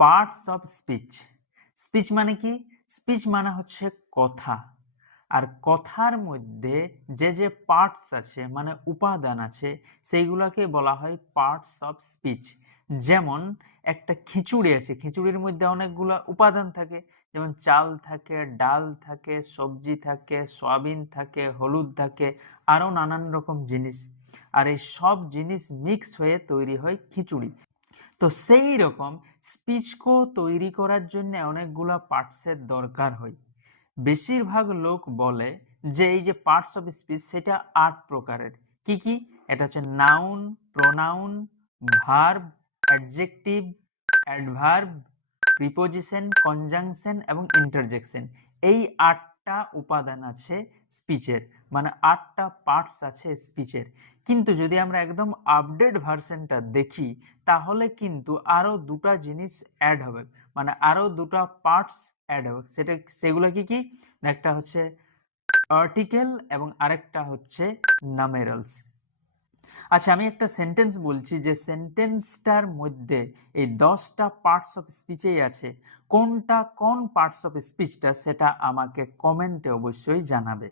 Parts of speech. Speech মানে কি? Speech মানে হচ্ছে কথা। আর কথার মধ্যে যে পার্টস আছে মানে উপাদান আছে সেইগুলোকে বলা হয় পার্টস অফ স্পিচ। যেমন একটা খিচুড়ি আছে, খিচুড়ির মধ্যে অনেকগুলো উপাদান থাকে, যেমন চাল থাকে, ডাল থাকে, সবজি থাকে, সয়াবিন থাকে, হলুদ থাকে, আরও নানান রকম জিনিস। আর এই সব জিনিস মিক্স হয়ে তৈরি হয় খিচুড়ি। তো সেই রকম স্পিচকেও তৈরি করার জন্য অনেকগুলা পার্টসের দরকার হয়। বেশিরভাগ লোক বলে যে এই যে পার্টস অফ স্পিচ সেটা ৮ প্রকারের। কি কি? এটা হচ্ছে noun, pronoun, verb, adjective, adverb, preposition, conjunction এবং ইন্টারজেকশন। এই ৮টা উপাদান আছে স্পিচের, মানে ৮টা পার্টস আছে স্পিচের। কিন্তু যদি আমরা একদম আপডেট ভার্সনটা দেখি তাহলে কিন্তু আরো দুটা জিনিস অ্যাড হবে, মানে আরো দুটা পার্টস অ্যাড হবে। সেগুলো কি কি? একটা হচ্ছে আর্টিকেল এবং আরেকটা হচ্ছে নামেরালস। আচ্ছা, আমি একটা সেন্টেন্স বলছি, যে সেন্টেন্সটার মধ্যে এই 10টা পার্টস অফ স্পিচেই আছে। কোনটা কোন পার্টস অফ স্পিচটা সেটা আমাকে কমেন্টে অবশ্যই জানাবে।